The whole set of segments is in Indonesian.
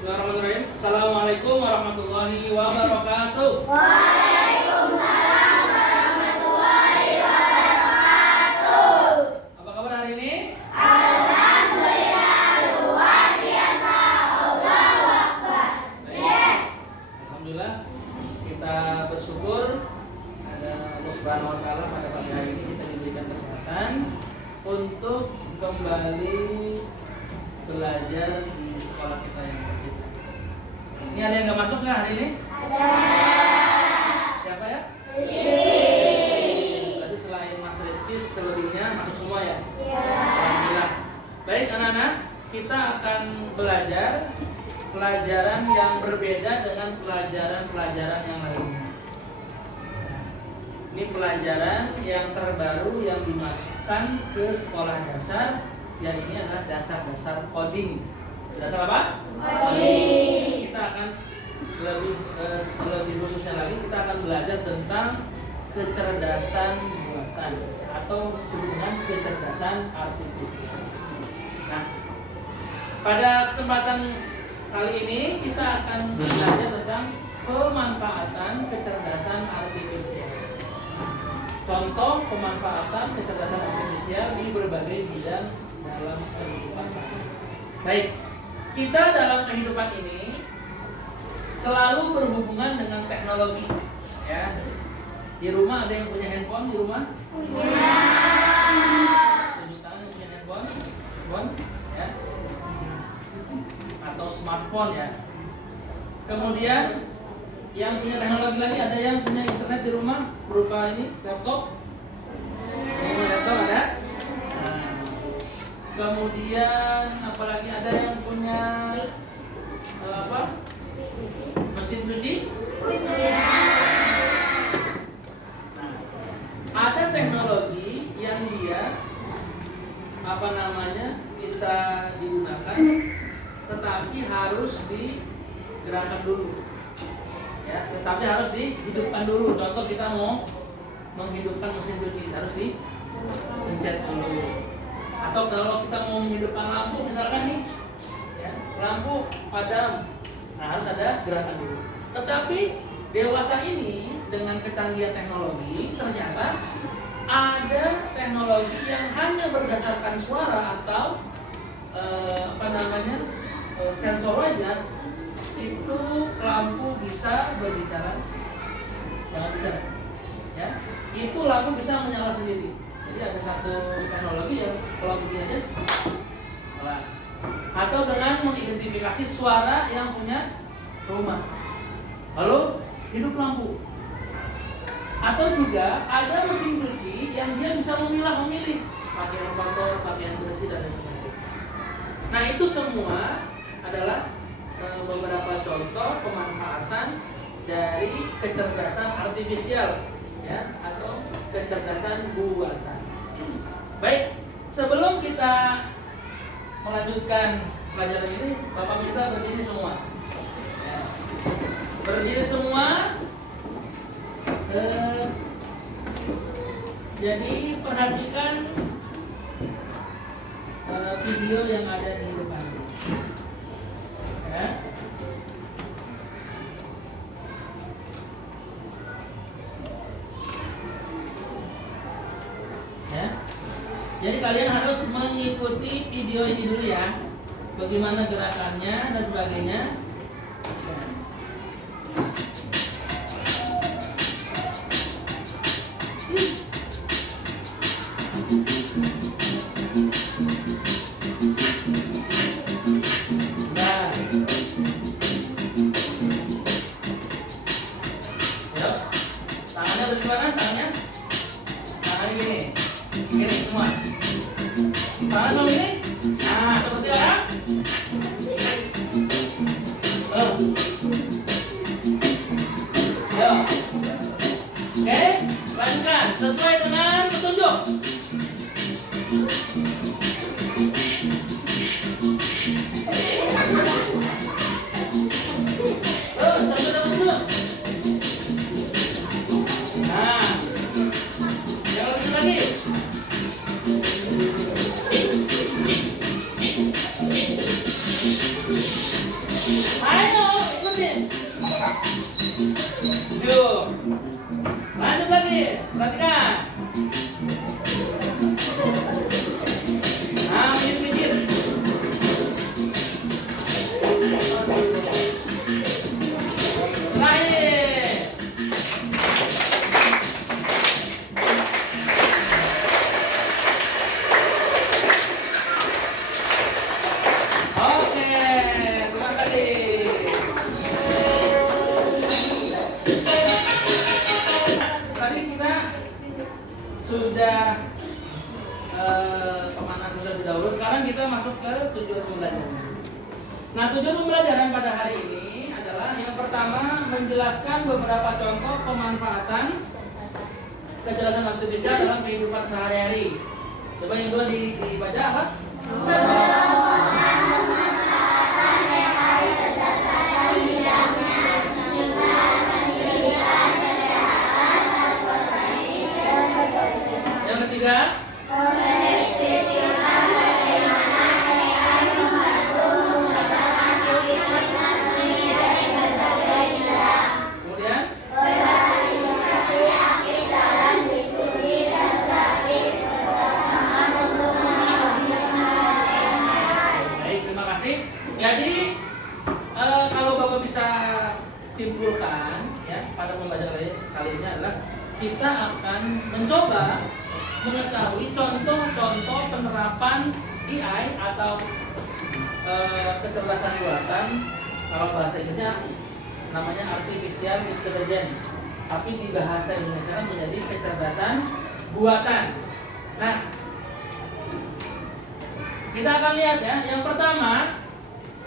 Bismillahirrahmanirrahim. Assalamualaikum warahmatullahi wabarakatuh. Waalaikumsalam warahmatullahi wabarakatuh. Apa kabar hari ini? Alhamdulillah luar biasa. Allahu Akbar. Yes. Alhamdulillah kita bersyukur ada Allah Subhanahu wa taala pada pagi hari ini kita diberikan kesehatan untuk kembali belajar di sekolah kita yang tercinta. Ini ada yang nggak masuk nggak hari ini? Ada. Siapa ya? Rizky. Tadi selain Mas Rizky selebihnya masuk semua ya? Ya. Alhamdulillah. Baik anak-anak, kita akan belajar pelajaran yang berbeda dengan pelajaran-pelajaran yang lainnya. Ini pelajaran yang terbaru yang dimasukkan ke sekolah dasar, yang ini adalah dasar-dasar coding. Dasar apa? Coding. Kita akan lebih khususnya lagi kita akan belajar tentang kecerdasan buatan atau disebut dengan kecerdasan artifisial. Nah, pada kesempatan kali ini kita akan belajar tentang pemanfaatan kecerdasan artifisial. Contoh pemanfaatan kecerdasan artifisial di berbagai bidang dalam kehidupan sehari-hari. Baik, kita dalam kehidupan ini selalu berhubungan dengan teknologi. Ya, di rumah ada yang punya handphone di rumah? Punya. Tunjuk tangan yang punya handphone, ya, atau smartphone ya. Kemudian yang punya teknologi lagi ada yang punya internet di rumah berupa ini laptop. Ini laptop ada. Nah, kemudian apalagi ada yang punya apa? Mesin cuci. Punya. Nah, ada teknologi yang dia bisa digunakan, tetapi harus digerakkan dulu. Ya, tetapi harus dihidupkan dulu. Contoh kita mau menghidupkan mesin cuci harus dipencet dulu. Atau kalau kita mau menghidupkan lampu misalkan nih, ya, lampu padam, nah harus ada gerakan dulu. Tetapi dewasa ini dengan kecanggihan teknologi ternyata ada teknologi yang hanya berdasarkan suara atau sensor aja, itu lampu bisa berbicara, jangan bicara, ya, itu lampu bisa menyala sendiri. Jadi ada satu teknologi yang kalau begini aja, nyala. Atau dengan mengidentifikasi suara yang punya rumah, lalu hidup lampu. Atau juga ada mesin cuci yang dia bisa memilih pakaian kotor, pakaian bersih dan lain sebagainya. Nah itu semua adalah beberapa contoh pemanfaatan dari kecerdasan artifisial, ya, atau kecerdasan buatan. Baik, sebelum kita melanjutkan pelajaran ini, Bapak minta berdiri semua. Ya. Berdiri semua. Jadi perhatikan video yang ada di depan. Ya. Ya. Jadi kalian harus mengikuti video ini dulu ya. Bagaimana gerakannya dan sebagainya. Nah, yuk, tangannya bagaimana? Tangannya gini, gini semua. Tangan semua gini. Nah, seperti orang. Yuk. Oke, lanjutkan sesuai dengan petunjuk. Sampai dapat itu. Nah, jangan lanjut lagi. Perhatikan. Nah, minggir. Terakhir. Oke, terima kasih. Tadi kita sudah pemanasan terlebih dahulu. Sekarang kita masuk ke tujuan pembelajaran. Nah, tujuan pembelajaran pada hari ini adalah yang pertama menjelaskan beberapa contoh pemanfaatan kecerdasan artifisial dalam kehidupan sehari-hari. Coba yang dua dibaca apa? Yang ketiga? Kemudian? Baik, terima kasih. Jadi kalau Bapak bisa simpulkan ya pada pembelajaran kali ini adalah kita akan mencoba mengetahui contoh-contoh penerapan AI atau kecerdasan buatan, kalau bahasa Inggrisnya namanya artificial intelligence, tapi di bahasa Indonesia kan menjadi kecerdasan buatan. Nah, kita akan lihat ya. Yang pertama,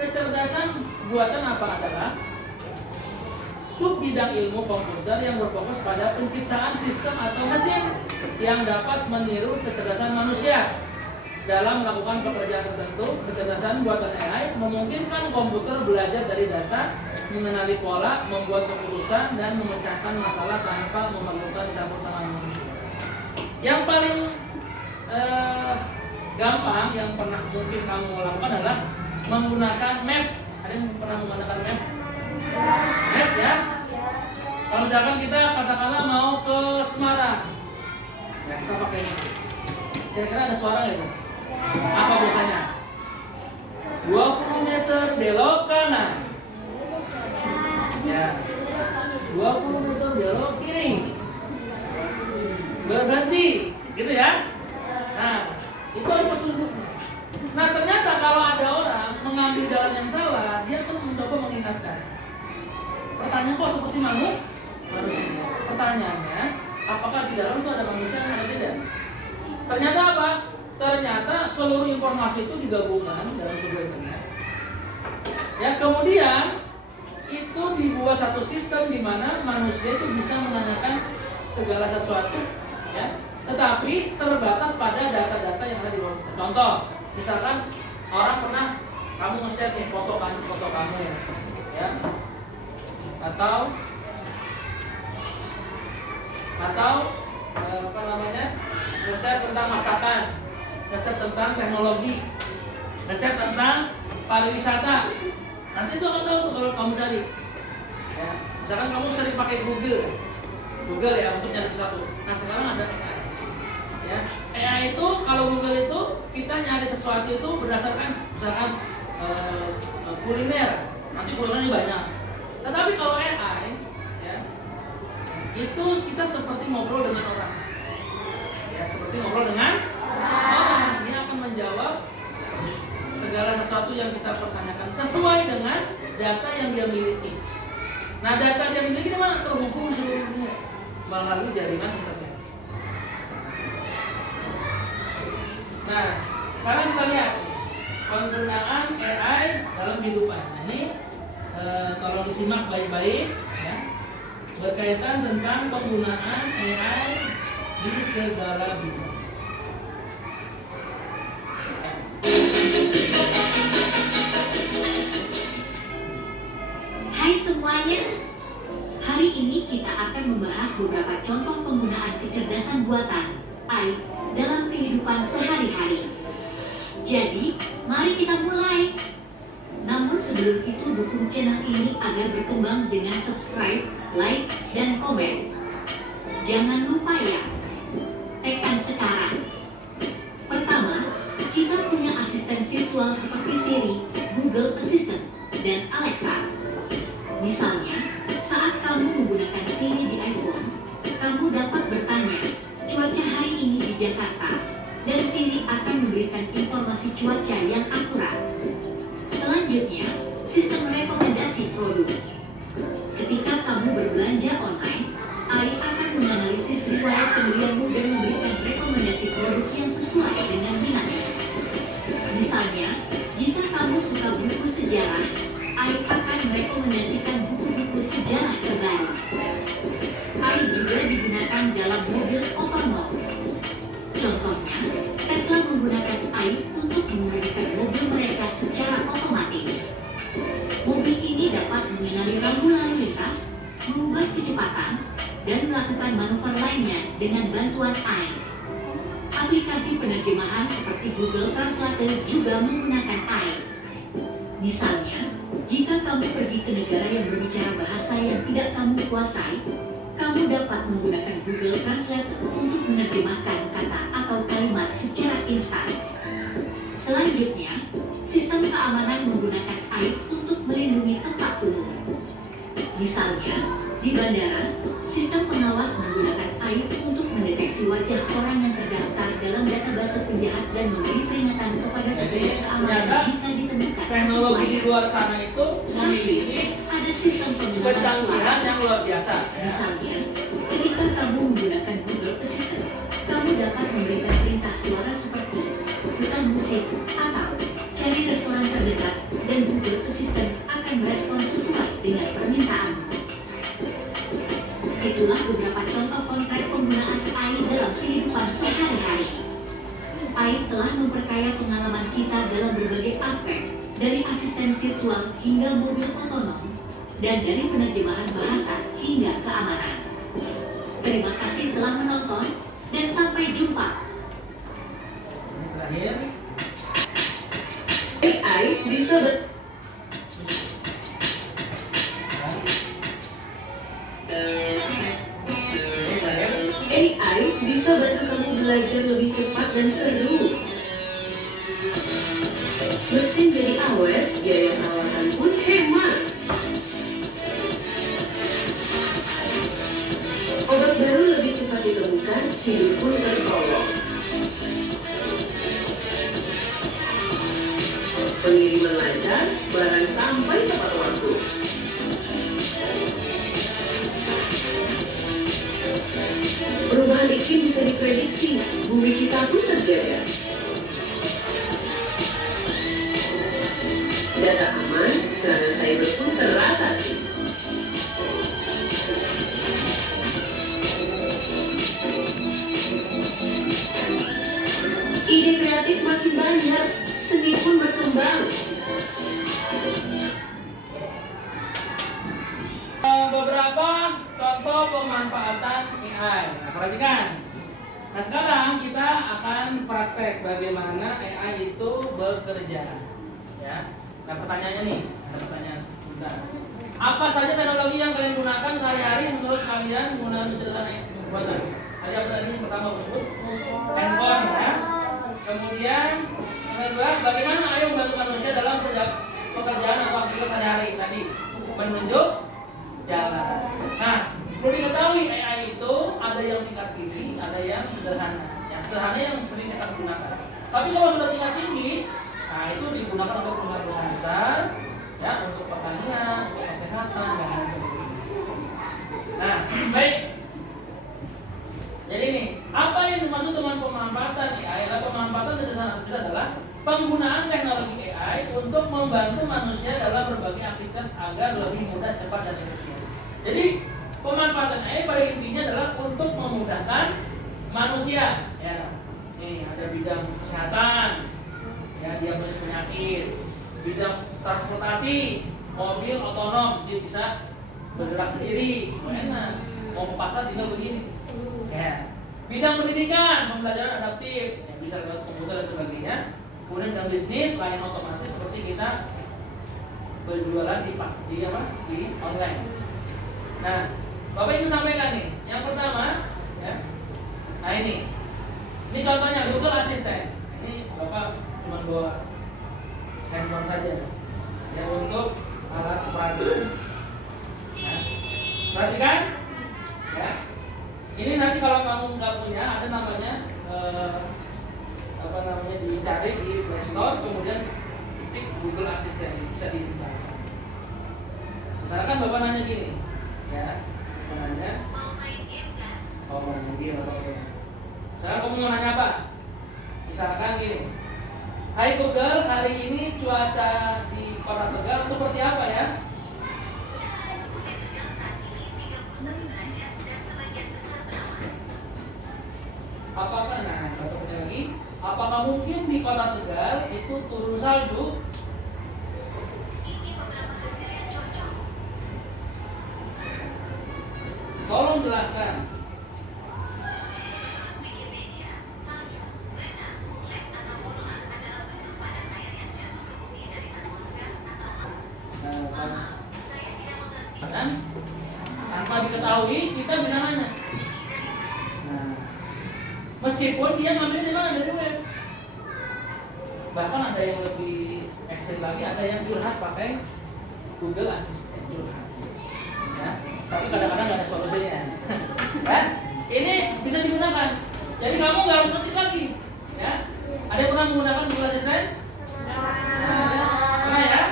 kecerdasan buatan apa adalah sub bidang ilmu komputer yang berfokus pada penciptaan sistem atau mesin yang dapat meniru kecerdasan manusia dalam melakukan pekerjaan tertentu. Kecerdasan buatan AI memungkinkan komputer belajar dari data, mengenali pola, membuat keputusan, dan memecahkan masalah tanpa memerlukan campur tangan manusia. Yang paling gampang yang pernah mungkin kamu lakukan adalah menggunakan map. Ada yang pernah menggunakan map? Map ya. Kalau misalkan kita katakanlah mau ke Semarang, ya kita pakai ini. Kira-kira ada suara nggak itu? Apa biasanya? 20 meter belok kanan. Ya. 20 meter belok kiri. Berhenti, gitu ya. Nah, itu ada petunjuknya. Nah, ternyata kalau ada orang mengambil jalan yang salah, dia akan mencoba mengingatkan. Pertanyaan kok seperti manusia? Pertanyaannya, apakah di dalam itu ada manusia atau tidak? Ternyata apa? Ternyata seluruh informasi itu digabungkan dalam sebuah internet. Ya, kemudian itu dibuat satu sistem di mana manusia itu bisa menanyakan segala sesuatu, ya. Tetapi terbatas pada data-data yang ada di luar. Contoh, misalkan orang pernah kamu nge-share nih foto kamu ya, atau apa namanya, nge-share tentang masakan, nge-share tentang teknologi, nge-share tentang pariwisata. Nanti itu akan tahu tuh kalau kamu cari. Ya, misalkan kamu sering pakai Google ya untuk nyari sesuatu. Nah, sekarang ada AI. Ya, AI itu kalau Google itu kita nyari sesuatu itu berdasarkan misalkan kuliner. Nanti kulinernya banyak. Tetapi kalau AI ya, itu kita seperti ngobrol dengan orang. Ya, seperti ngobrol dengan orang. Dia akan menjawab segala sesuatu yang kita pertanyakan sesuai dengan data yang dia miliki. Nah, data yang dia miliki itu mana? Terhubung seluruh dunia melalui jaringan internet. Nah, sekarang kita lihat penggunaan AI dalam kehidupan. Nah, ini tolong disimak baik-baik ya, berkaitan tentang penggunaan AI di segala bidang. Hai semuanya, hari ini kita akan membahas beberapa contoh penggunaan kecerdasan buatan AI dalam kehidupan sehari-hari. Jadi, mari kita mulai. Namun sebelum itu dukung channel ini agar berkembang dengan subscribe, like, dan komen. Jangan lupa ya, tekan sekarang. Pertama, kita punya asisten virtual seperti Siri, Google Assistant, dan Alexa. Misalnya, saat kamu menggunakan Siri di iPhone, kamu dapat bertanya, cuaca hari ini di Jakarta, dan Siri akan memberikan informasi cuaca yang akurat. Selanjutnya, sistem rekomendasi produk. Ketika kamu berbelanja online, AI akan menganalisis riwayat pembelianmu dan memberikan rekomendasi produk yang sesuai dengan minatnya. Misalnya, jika kamu suka buku sejarah, AI akan merekomendasikan buku-buku sejarah terbaru. AI juga digunakan dalam mobil otonom. Contohnya, Tesla menggunakan AI untuk mengemudikan mobil mereka secara otomatis. Mobil ini dapat mengenali rambu lalu lintas, mengubah kecepatan, dan melakukan manuver lainnya dengan bantuan AI. Aplikasi penerjemahan seperti Google Translate juga menggunakan AI. Misalnya, jika kamu pergi ke negara yang berbicara bahasa yang tidak kamu kuasai, kamu dapat menggunakan Google Translate untuk menerjemahkan kata atau kalimat secara instan. Selanjutnya, sistem keamanan menggunakan AI untuk melindungi tempat umum. Misalnya, di bandara, sistem pengawas menggunakan AI untuk mendeteksi wajah orang yang terdaftar dalam database penjahat dan memberi peringatan kepada petugas keamanan jika ditemukan. Teknologi di luar sana itu memiliki Ada sistem pengenalan kecanggihan suara. yang luar biasa. Misalnya, ketika kamu menggunakan Google Assistant, kamu dapat memberikan perintah suara seperti putar musik atau cari restoran terdekat, dan Google Assistant akan merespon sesuai dengan permintaanmu. Itulah beberapa contoh konkret penggunaan AI dalam kehidupan sehari-hari. AI telah memperkaya pengalaman kita dalam berbagai aspek, dari asisten virtual hingga mobil otonom, dan dari penerjemahan bahasa hingga keamanan. Terima kasih telah menonton, dan sampai jumpa. Ini terakhir. AI bisa AI bisa bantu kamu belajar lebih cepat dan seru. Mesin jadi awet, biaya perawatan pun hemat. Obat baru lebih cepat ditemukan, hidup pun tertolong. Pengiriman lancar, barang sampai tepat waktu. Perubahan iklim bisa diprediksi, bumi kita pun terjaga. Data aman, serangan cyber pun teratasi. Ide kreatif makin banyak, seni pun berkembang. Beberapa contoh pemanfaatan AI. Nah, perhatikan. Nah, sekarang kita akan praktek bagaimana AI itu bekerja. Ya. Nah, pertanyaannya nih, ada pertanyaan sebentar. Apa saja teknologi yang kalian gunakan sehari-hari menurut kalian menggunakan kecerdasan AI buatan? Tadi apa tadi pertama disebut? Handphone, ya. Kemudian yang kedua, bagaimana AI membantu manusia dalam pekerjaan atau aktivitas sehari-hari? Tadi menunjuk jalan. Nah, perlu diketahui AI itu ada yang tingkat tinggi, ada yang sederhana. Yang sederhana yang sering kita gunakan. Tapi kalau sudah tingkat tinggi, nah itu digunakan untuk perusahaan-perusahaan besar, ya, untuk pertanian, untuk kesehatan dan lain sebagainya. Nah, baik. Jadi ini, apa yang dimaksud dengan pemanfaatan AI? Pemanfaatan sederhana adalah penggunaan teknologi AI untuk membantu manusia dalam berbagai aktivitas agar lebih mudah, cepat, dan efisien. Jadi pemanfaatan AI pada intinya adalah untuk memudahkan manusia. Ya, nih ada bidang kesehatan, ya diagnosis penyakit, bidang transportasi, mobil otonom dia bisa bergerak sendiri, enak. Mau ke pasar tinggal begini. Ya, bidang pendidikan, pembelajaran adaptif, ya, bisa lewat komputer dan sebagainya. Kemudian dalam bisnis lain otomatis seperti kita berjualan di online. Nah, Bapak ingin sampaikan nih, yang pertama Nah ini contohnya Google Assistant. Ini Bapak cuma bawa handphone saja ya untuk alat operasi. Ya. Perhatikan ya. Ini nanti kalau kamu nggak punya ada namanya dicari di Play Store, kemudian ketik Google Assistant, bisa diinstal. Misalkan Bapak nanya gini ya, Bapak nanya Mau main game nggak? oh main game atau apa. Misalkan kamu mau nanya apa, misalkan gini, hai Google, hari ini cuaca di Kota Tegal seperti apa ya? Suhu di Tegal saat ini 31 derajat dan sebagian besar berawan. Apakah, nah contohnya lagi, apakah mungkin di Kota Tegal itu turun salju? Ini beberapa hasil yang cocok. Tolong jelaskan. Menurut Wikipedia, salju, berenang, lek atau bola adalah bentuk padat air yang jatuh ke bumi dari atmosfer atau laut. Maaf, saya tidak mengerti. Kan? Tanpa diketahui kita bisa nanya. Nah, meskipun dia ngambilnya di mana, dari web. Bahkan ada yang lebih ekstrim lagi, ada yang curhat pakai Google Assistant curhat. Ya, tapi kadang-kadang nggak ada solusinya. Kan? Ini bisa digunakan. Jadi kamu nggak harus ngetik lagi. Ya, ada yang pernah menggunakan Google Assistant? Pernah ya?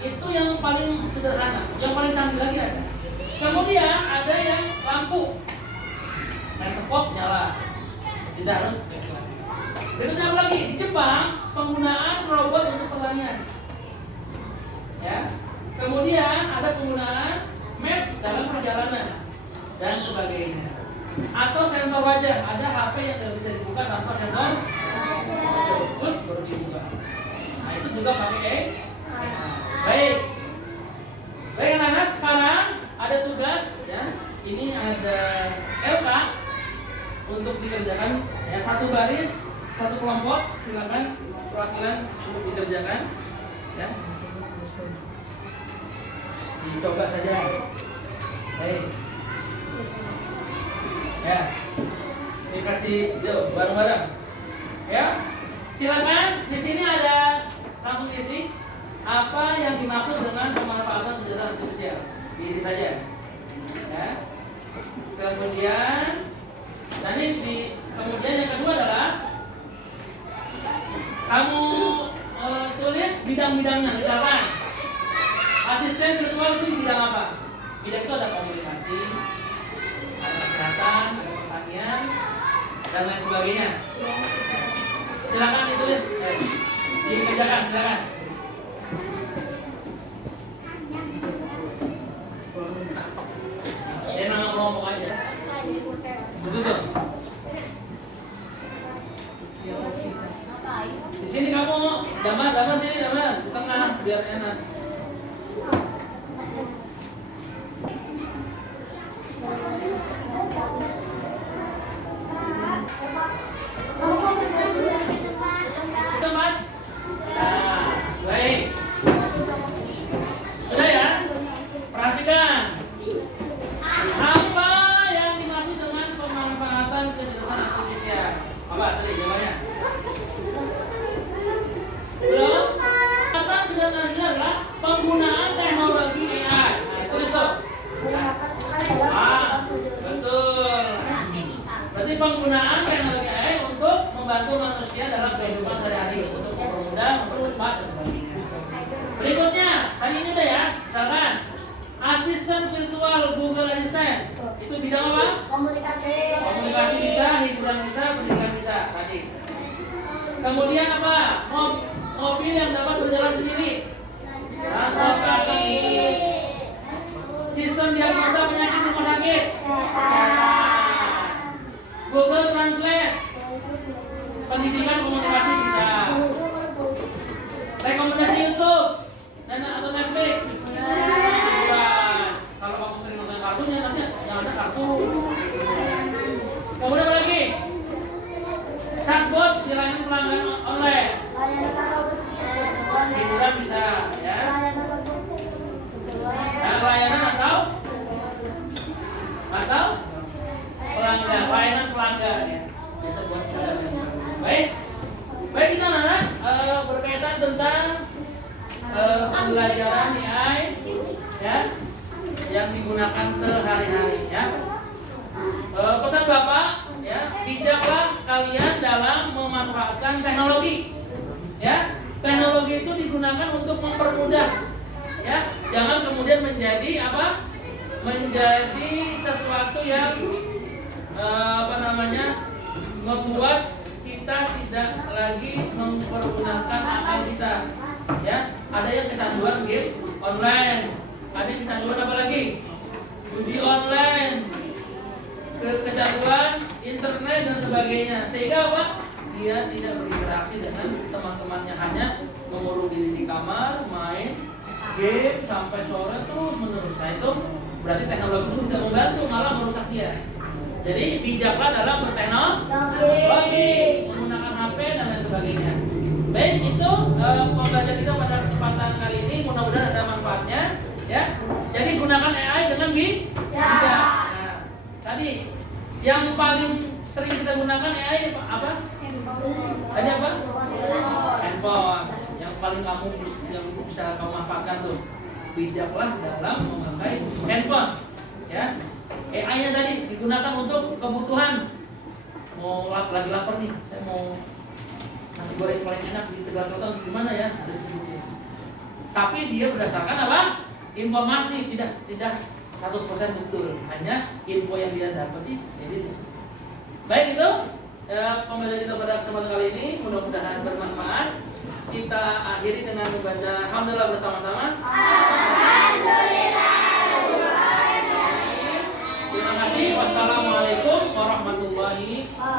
Itu yang paling sederhana, yang paling canggih lagi ada. Kemudian ada yang lampu, main tepok nyala, tidak harus. Berikutnya apa lagi? Di Jepang penggunaan robot untuk pertanian. Ya. Kemudian ada penggunaan map dalam perjalanan dan sebagainya. Atau sensor wajah, ada HP yang tidak bisa dibuka tanpa sensor wajah, baru dibuka. Nah itu juga pakai baik. Baik anak-anak, sekarang ada tugas ya. Ini ada LK untuk dikerjakan ya, satu baris, satu kelompok, silakan perwakilan untuk dikerjakan ya. Dicoba saja. Baik. Ya. Dikasih bareng-bareng. Ya. Silakan, di sini ada langsung isi apa yang dimaksud dengan pemanfaatan penjelasan artifisial. Diisi saja. Ya. Kemudian kemudian yang kedua adalah kamu tulis bidang-bidangnya. Misalkan asisten virtual itu di bidang apa? Bidang itu ada komunikasi, ada kesehatan, ada pertanian, dan lain sebagainya. Silakan ditulis, dikerjakan, silakan. Ya nama kelompok aja. Betul tuh. Di sini kamu damar sini damar, tengah biar enak. Teman. Nah, baik. Sudah ya? Perhatikan. Apa yang dimaksud dengan pemanfaatan kecerdasan artifisial? Apa tadi jawabannya? Belum? Pemanfaatan kecerdasan artifisial adalah penggunaan teknologi AI. Nah, tulis tuh. Betul. Berarti penggunaan teknologi AI untuk membantu manusia dalam kehidupan sehari-hari, untuk mempermudah, mempercepat dan sebagainya. Berikutnya, tadi ini udah ya, misalkan asisten virtual Google Assistant itu bidang apa? Komunikasi bisa, hiburan bisa, pendidikan bisa tadi. Kemudian apa? Mobil yang dapat berjalan sendiri, transportasi, sistem diagnosa penyakit rumah sakit, Google Translate, pendidikan komunikasi bisa, rekomendasi YouTube dan atau Netflix. Kalau kamu sering nonton kartun ya nanti jangan ada kartun. Kemudian apa lagi? Chatbot di layanan pelanggan online. Hiburan bisa. pembelajaran AI ya yang digunakan sehari-hari ya. Pesan Bapak ya, bijaklah kalian dalam memanfaatkan teknologi. Ya, teknologi itu digunakan untuk mempermudah. Ya, jangan kemudian menjadi apa? Menjadi sesuatu yang membuat kita tidak lagi mempergunakan akal kita. Ya, ada yang kecanduan game online, ada yang kecanduan apa lagi? Judi online, kecanduan internet dan sebagainya. Sehingga apa? Dia tidak berinteraksi dengan teman-temannya, hanya mengurung diri di kamar, main game sampai sore terus menerus. Nah itu berarti teknologi itu tidak membantu, malah merusak dia. Jadi bijaklah dalam berteknologi, menggunakan HP dan lain sebagainya. Baik, itu pembelajaran kita pada kesempatan kali ini. Mudah-mudahan ada manfaatnya. Ya, jadi gunakan AI dengan bijak. Nah, tadi yang paling sering kita gunakan AI apa? Tadi apa? Handphone. Yang paling yang bisa kamu manfaatkan tuh. Bijaklah dalam memakai handphone. Ya. AI-nya tadi digunakan untuk kebutuhan. Mau lagi lapar nih, saya mau nasi goreng paling enak di Tegal Selatan, gimana ya? Ada disebutin. Tapi dia berdasarkan apa? Informasi, tidak 100% betul, hanya info yang dia dapati. Jadi baik, itu pembelajaran kita pada kesempatan kali ini, mudah-mudahan bermanfaat. Kita akhiri dengan membaca alhamdulillah bersama-sama. Alhamdulillah. Terima kasih. Wassalamualaikum warahmatullahi wabarakatuh.